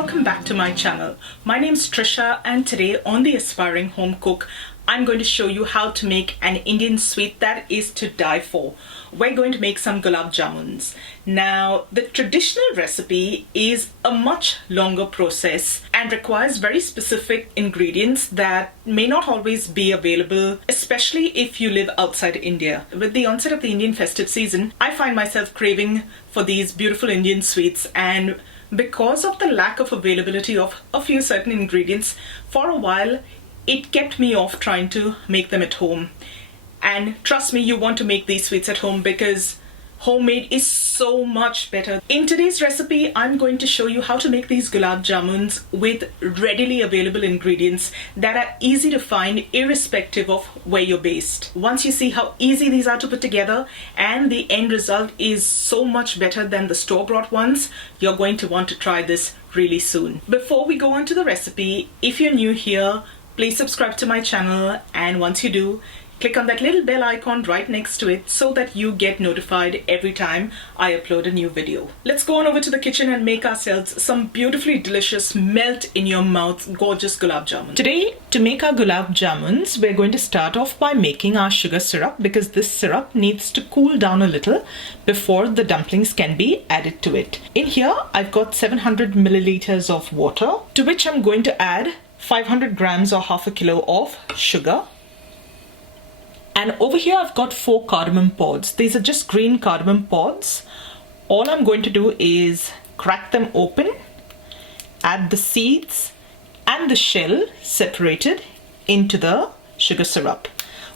welcome back to my channel. My name is Trisha, and today on the Aspiring Home Cook, I'm going to show you how to make an Indian sweet that is to die for. We're going to make some gulab jamuns. Now, the traditional recipe is a much longer process and requires very specific ingredients that may not always be available, especially if you live outside India. With the onset of the Indian festive season, I find myself craving for these beautiful Indian sweets, and because of the lack of availability of a few certain ingredients, for a while it kept me off trying to make them at home. And trust me, you want to make these sweets at home because homemade is so much better. In today's recipe, I'm going to show you how to make these gulab jamuns with readily available ingredients that are easy to find irrespective of where you're based. Once you see how easy these are to put together and the end result is so much better than the store-bought ones, you're going to want to try this really soon. Before we go on to the recipe, if you're new here, please subscribe to my channel, and once you do, click on that little bell icon right next to it so that you get notified every time I upload a new video. Let's go on over to the kitchen and make ourselves some beautifully delicious, melt in your mouth, gorgeous gulab jamun. Today, to make our gulab jamuns, we're going to start off by making our sugar syrup, because this syrup needs to cool down a little before the dumplings can be added to it. In here, I've got 700 milliliters of water, to which I'm going to add 500 grams or half a kilo of sugar. And over here I've got 4 cardamom pods. These are just green cardamom pods. All I'm going to do is crack them open, add the seeds and the shell separated into the sugar syrup.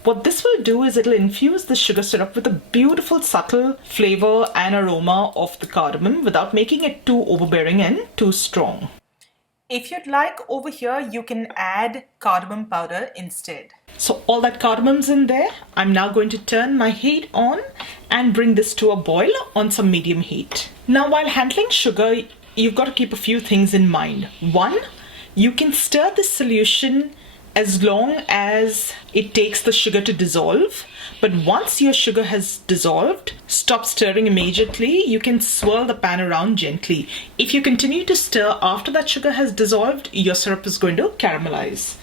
What this will do is it'll infuse the sugar syrup with a beautiful subtle flavor and aroma of the cardamom without making it too overbearing and too strong. If you'd like, over here you can add cardamom powder instead. So all that cardamom's in there. I'm now going to turn my heat on and bring this to a boil on some medium heat. Now, while handling sugar, you've got to keep a few things in mind. One, you can stir this solution as long as it takes the sugar to dissolve. But once your sugar has dissolved, stop stirring immediately. You can swirl the pan around gently. If you continue to stir after that sugar has dissolved, your syrup is going to caramelize.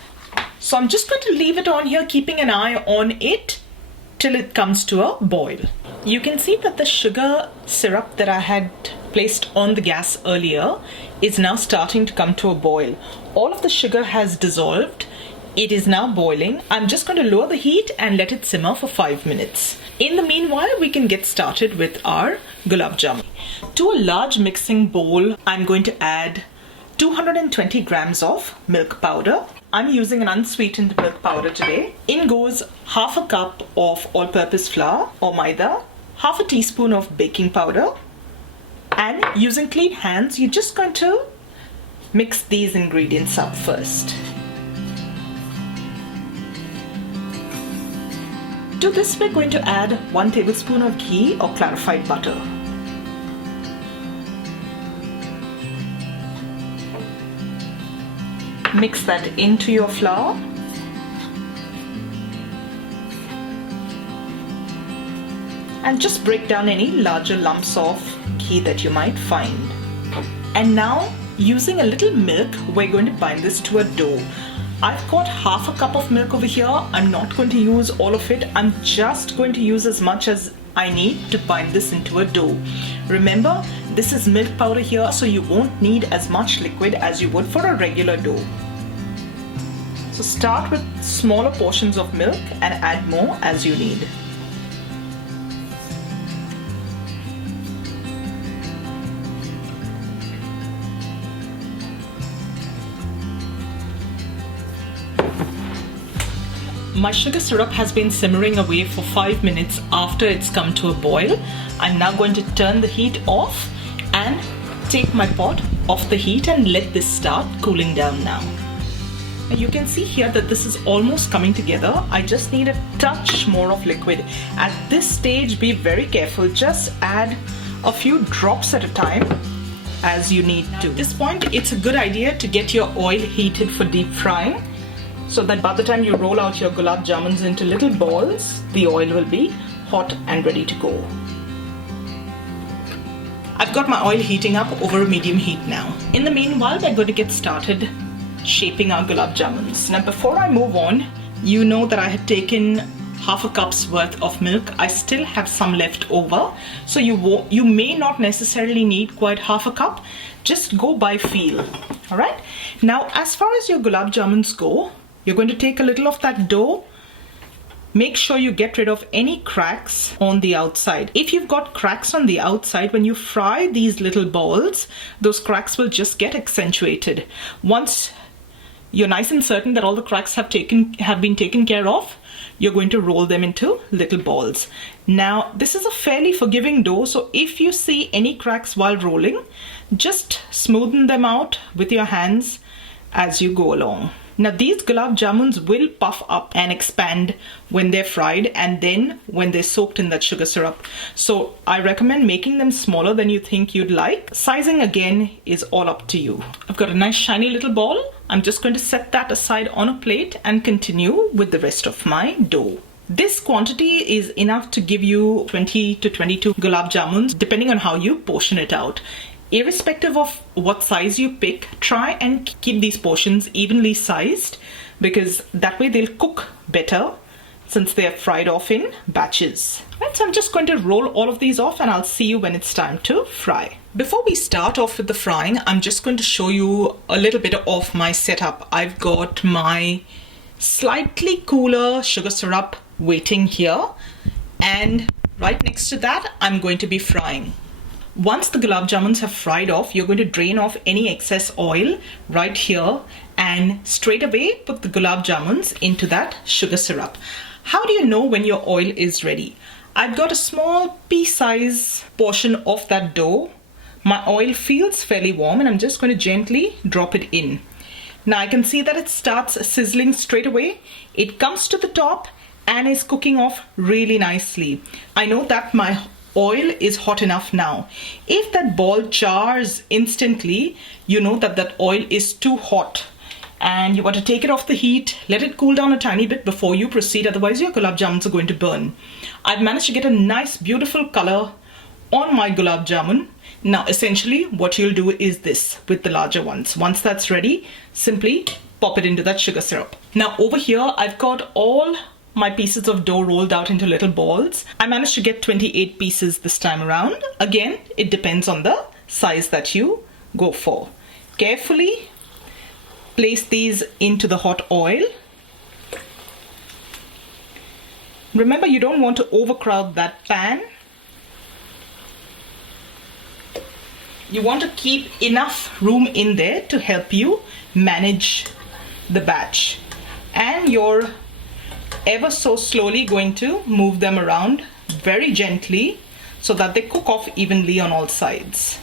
So I'm just going to leave it on here, keeping an eye on it till it comes to a boil. You can see that the sugar syrup that I had placed on the gas earlier is now starting to come to a boil. All of the sugar has dissolved. It is now boiling. I'm just going to lower the heat and let it simmer for 5 minutes. In the meanwhile, we can get started with our gulab jamun. To a large mixing bowl, I'm going to add 220 grams of milk powder. I'm using an unsweetened milk powder today. In goes half a cup of all-purpose flour or maida, half a teaspoon of baking powder, and using clean hands, you're just going to mix these ingredients up first. To this, we're going to add 1 tablespoon of ghee or clarified butter. Mix that into your flour. And just break down any larger lumps of ghee that you might find. And now, using a little milk, we're going to bind this to a dough. I've got half a cup of milk over here. I'm not going to use all of it. I'm just going to use as much as I need to bind this into a dough. Remember, this is milk powder here, so you won't need as much liquid as you would for a regular dough. So start with smaller portions of milk and add more as you need. My sugar syrup has been simmering away for 5 minutes after it's come to a boil. I'm now going to turn the heat off and take my pot off the heat and let this start cooling down now. You can see here that this is almost coming together. I just need a touch more of liquid. At this stage, be very careful. Just add a few drops at a time as you need to. At this point, it's a good idea to get your oil heated for deep frying, so that by the time you roll out your gulab jamuns into little balls, the oil will be hot and ready to go. I've got my oil heating up over a medium heat now. In the meanwhile, we're going to get started shaping our gulab jamuns. Now before I move on, you know that I had taken half a cup's worth of milk. I still have some left over, so you may not necessarily need quite half a cup. Just go by feel. All right, now as far as your gulab jamuns go, you're going to take a little of that dough. Make sure you get rid of any cracks on the outside. If you've got cracks on the outside, when you fry these little balls, those cracks will just get accentuated. Once you're nice and certain that all the cracks have been taken care of, you're going to roll them into little balls. Now, this is a fairly forgiving dough, so if you see any cracks while rolling, just smoothen them out with your hands as you go along. Now these gulab jamuns will puff up and expand when they're fried and then when they're soaked in that sugar syrup. So I recommend making them smaller than you think you'd like. Sizing again is all up to you. I've got a nice shiny little ball. I'm just going to set that aside on a plate and continue with the rest of my dough. This quantity is enough to give you 20 to 22 gulab jamuns depending on how you portion it out. Irrespective of what size you pick, try and keep these portions evenly sized because that way they'll cook better since they're fried off in batches. Right, so I'm just going to roll all of these off and I'll see you when it's time to fry. Before we start off with the frying, I'm just going to show you a little bit of my setup. I've got my slightly cooler sugar syrup waiting here, and right next to that, I'm going to be frying. Once the gulab jamuns have fried off, you're going to drain off any excess oil right here and straight away put the gulab jamuns into that sugar syrup. How do you know when your oil is ready? I've got a small pea-size portion of that dough. My oil feels fairly warm and I'm just going to gently drop it in. Now I can see that it starts sizzling straight away. It comes to the top and is cooking off really nicely. I know that my oil is hot enough now. If that ball chars instantly, you know that that oil is too hot and you want to take it off the heat, let it cool down a tiny bit before you proceed, otherwise your gulab jamuns are going to burn. I've managed to get a nice beautiful color on my gulab jamun. Now essentially what you'll do is this with the larger ones. Once that's ready, simply pop it into that sugar syrup. Now over here I've got all my pieces of dough rolled out into little balls. I managed to get 28 pieces this time around. Again, it depends on the size that you go for. Carefully place these into the hot oil. Remember, you don't want to overcrowd that pan. You want to keep enough room in there to help you manage the batch. And you're ever so slowly going to move them around very gently so that they cook off evenly on all sides.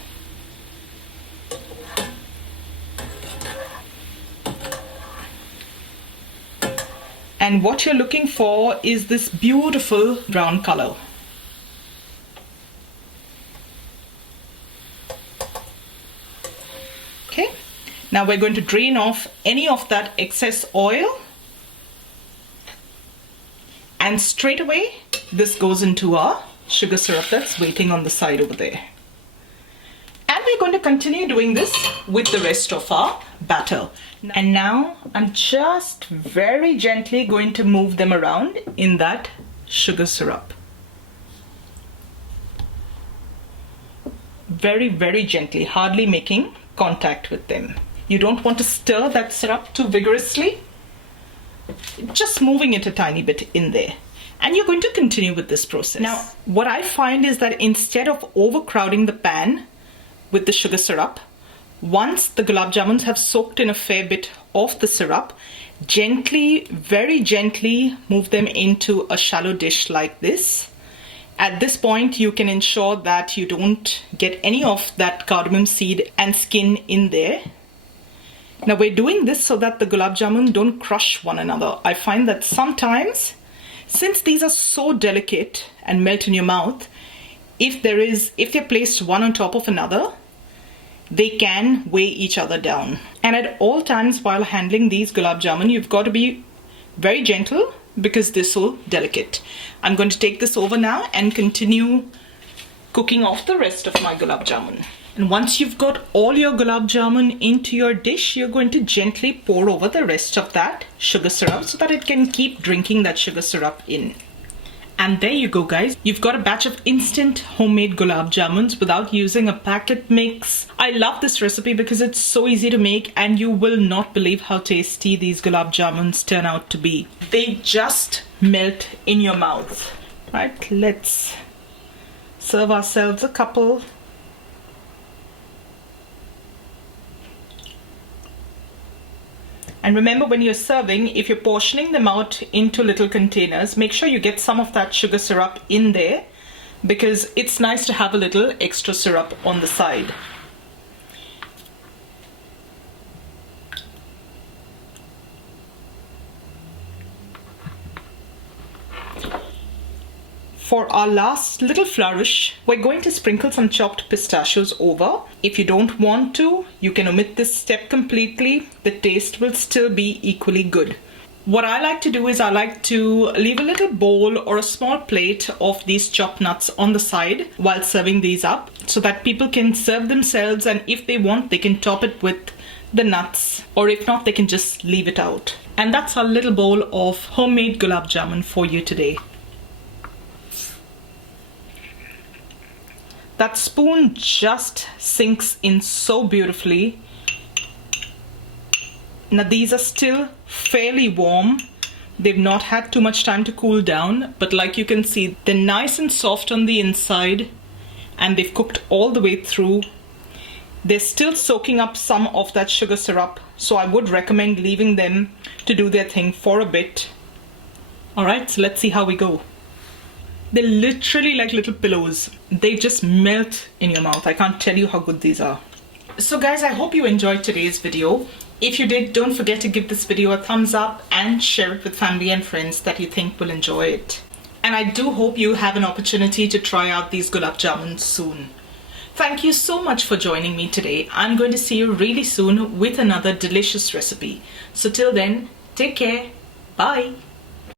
And what you're looking for is this beautiful brown color. Okay, now we're going to drain off any of that excess oil. And straight away, this goes into our sugar syrup that's waiting on the side over there. And we're going to continue doing this with the rest of our batter. And now I'm just very gently going to move them around in that sugar syrup. Very, very gently, hardly making contact with them. You don't want to stir that syrup too vigorously. Just moving it a tiny bit in there. And you're going to continue with this process. Now, what I find is that instead of overcrowding the pan with the sugar syrup, once the gulab jamuns have soaked in a fair bit of the syrup, gently, very gently move them into a shallow dish like this. At this point, you can ensure that you don't get any of that cardamom seed and skin in there. Now we're doing this so that the gulab jamun don't crush one another. I find that sometimes, since these are so delicate and melt in your mouth, if they're placed one on top of another, they can weigh each other down. And at all times while handling these gulab jamun, you've got to be very gentle because they're so delicate. I'm going to take this over now and continue cooking off the rest of my gulab jamun. And once you've got all your gulab jamun into your dish, you're going to gently pour over the rest of that sugar syrup so that it can keep drinking that sugar syrup in. And there you go, guys. You've got a batch of instant homemade gulab jamuns without using a packet mix. I love this recipe because it's so easy to make and you will not believe how tasty these gulab jamuns turn out to be. They just melt in your mouth. Right, let's serve ourselves a couple. And remember, when you're serving, if you're portioning them out into little containers, make sure you get some of that sugar syrup in there because it's nice to have a little extra syrup on the side. For our last little flourish, we're going to sprinkle some chopped pistachios over. If you don't want to, you can omit this step completely. The taste will still be equally good. What I like to do is I like to leave a little bowl or a small plate of these chopped nuts on the side while serving these up so that people can serve themselves, and if they want, they can top it with the nuts, or if not, they can just leave it out. And that's our little bowl of homemade gulab jamun for you today. That spoon just sinks in so beautifully. Now these are still fairly warm. They've not had too much time to cool down, but like you can see, they're nice and soft on the inside and they've cooked all the way through. They're still soaking up some of that sugar syrup, so I would recommend leaving them to do their thing for a bit. Alright, so let's see how we go. They're literally like little pillows. They just melt in your mouth. I can't tell you how good these are. So guys, I hope you enjoyed today's video. If you did, don't forget to give this video a thumbs up and share it with family and friends that you think will enjoy it. And I do hope you have an opportunity to try out these gulab jamuns soon. Thank you so much for joining me today. I'm going to see you really soon with another delicious recipe. So till then, take care. Bye.